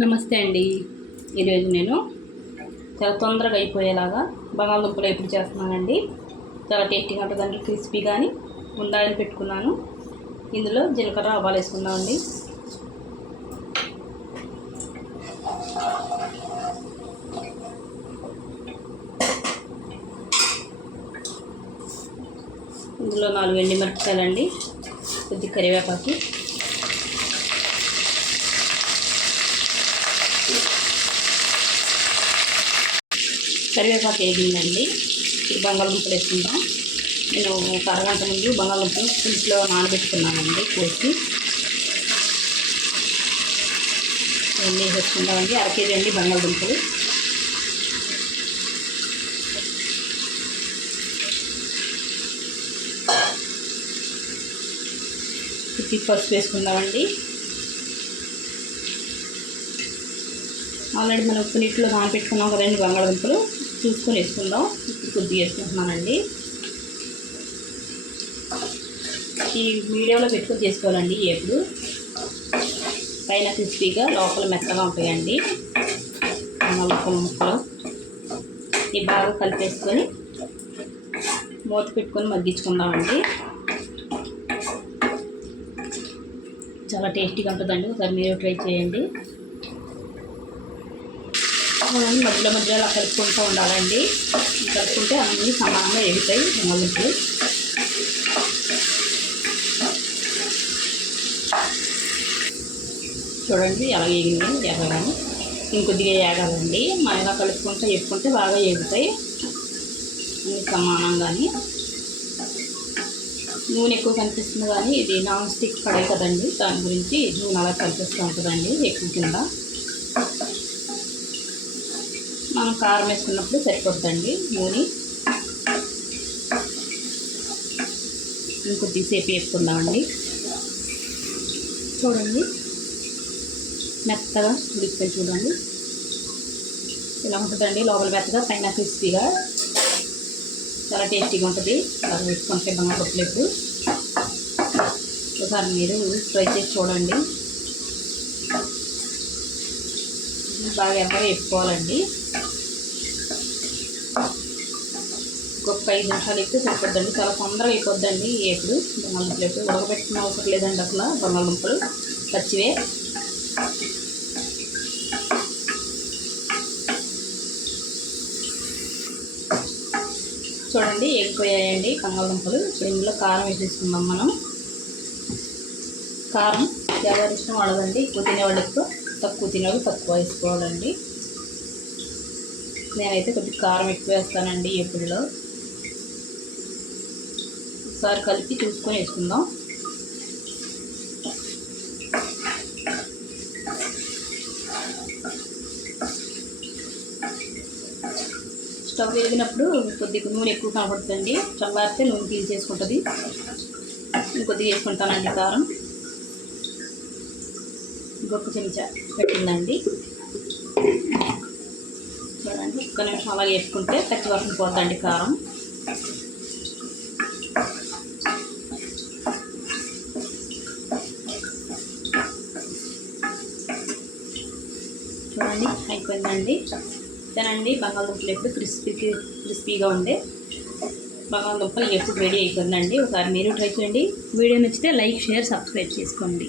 నమస్తే అండి. ఈరోజు నేను చాలా తొందరగా అయిపోయేలాగా బంగాళదుంపలు ఎప్పుడు చేస్తున్నానండి. చాలా టేస్టీగా ఉంటుందండి క్రిస్పీ కానీ ముందాయిలు పెట్టుకున్నాను. ఇందులో జీలకర్ర ఆవాలు వేసుకున్నామండి ఇందులో నాలుగు ఎండి మిరపకాయలండి కొద్ది కరివేపాకు. కరివేపాకు వేగిందండి. ఈ బంగాళదుంపలు వేసుకుందాం. నేను ఒక అరగంట ముందు బంగాళదుంపలు పులుసులో నానబెట్టుకున్నానండి కోసి. ఇవన్నీ వేసుకుందామండి. అర కేజీ అండి బంగాళదుంపలు. తిప్పి పసుపు వేసుకుందామండి. ఆల్రెడీ మనం ఉప్పు నీటిలో నానబెట్టుకున్నాం కదండి బంగాళదుంపలు. చూసుకొని వేసుకుందాం. ఇప్పుడు కొద్దిగా వేసుకుంటున్నానండి. ఈ మీడియంలో పెట్టుకొని చేసుకోవాలండి ఎప్పుడు. పైన క్రిస్పీగా లోపల మెత్తగా ఉంటాయండి. బంగాళదుంపల ముక్కలు. ఇవి బాగా కలిపేసుకొని మూత పెట్టుకొని మగ్గించుకుందామండి. చాలా టేస్టీగా ఉంటుందండి. ఒకసారి మీరు ట్రై చేయండి. మనం మధ్యలో మధ్యలో అలా కలుపుకుంటూ ఉండాలండి. కలుపుకుంటే అన్నీ సమానంగా ఎగుతాయి. బంగాళదుంపలు చూడండి ఎలా ఎగింది ఎగగానే ఇంకొద్దిగా ఏగాలండి మనం ఇలా కలుపుకుంటే ఎప్పుకుంటే బాగా ఎగుతాయి. అన్నీ సమానంగాని. నూనె ఎక్కువ కనిపిస్తుంది కానీ ఇది నాన్ స్టిక్ కడాయి కదండి. దాని గురించి నూనె అలా కనిపిస్తూ ఉంటుందండి. ఎక్కువ కింద. మనం కారం వేసుకున్నప్పుడు సరిపోద్దండి నూనె. ఇంకొద్దిసేపు వేసుకుందామండి. చూడండి. మెత్తగా ఉడికిపోయి చూడండి. ఇలా ఉంటుందండి? లోపల మెత్తగా పైన క్రిస్పీగా. చాలా టేస్టీగా ఉంటుంది. అలా వేసుకుంటే బంగాళపప్పులు ఇప్పుడు ఒకసారి మీరు ట్రై చేసి చూడండి. బాగా ఎవరు వేసుకోవాలండి ఒక ఐదు నిమిషాలు అయితే సరిపోద్దండి చాలా తొందరగా అయిపోద్దండి ఎప్పుడు బంగాళదుంపలు ఎప్పుడు ఉడకబెట్టిన అవసరం లేదండి అసలు. బంగాళదుంపలు పచ్చివే. చూడండి ఎగిపోయాయండి బంగాళదుంపలు ఇప్పుడు ఇందులో కారం వేసేసుకుందాం మనం. కారం ఎవరి ఇష్టం వాడదండి ఎక్కువ తినేవాళ్ళు ఎక్కువ తక్కువ తినేవాళ్ళు తక్కువ వేసుకోవాలండి. నేనైతే కొద్దిగా కారం ఎక్కువ వేస్తానండి ఎప్పుడులో ఒకసారి కలిపి చూసుకొని వేసుకుందాం. స్టవ్ వేగినప్పుడు కొద్దిగా నూనె ఎక్కువ కనపడుతుంది చల్లారితే నూనె తీసేసుకుంటుంది. ఇంకొద్దిగా వేసుకుంటానండి కారం. ఇంకొక చెంచా పెట్టిందండి. చూడండి ఒక్క నిమిషం అలాగే వేసుకుంటే పచ్చి వాసన కారం. చూడండి అయిపోయిందండి. తినండి బంగాళదుంపలు ఎప్పుడు క్రిస్పీకి క్రిస్పీగా ఉండే బంగాళదుంపలు ఎప్పుడు రెడీ అయిపోయిందండి. ఒకసారి మీరు ట్రై చేయండి. వీడియో నచ్చితే లైక్ షేర్ సబ్స్క్రైబ్ చేసుకోండి.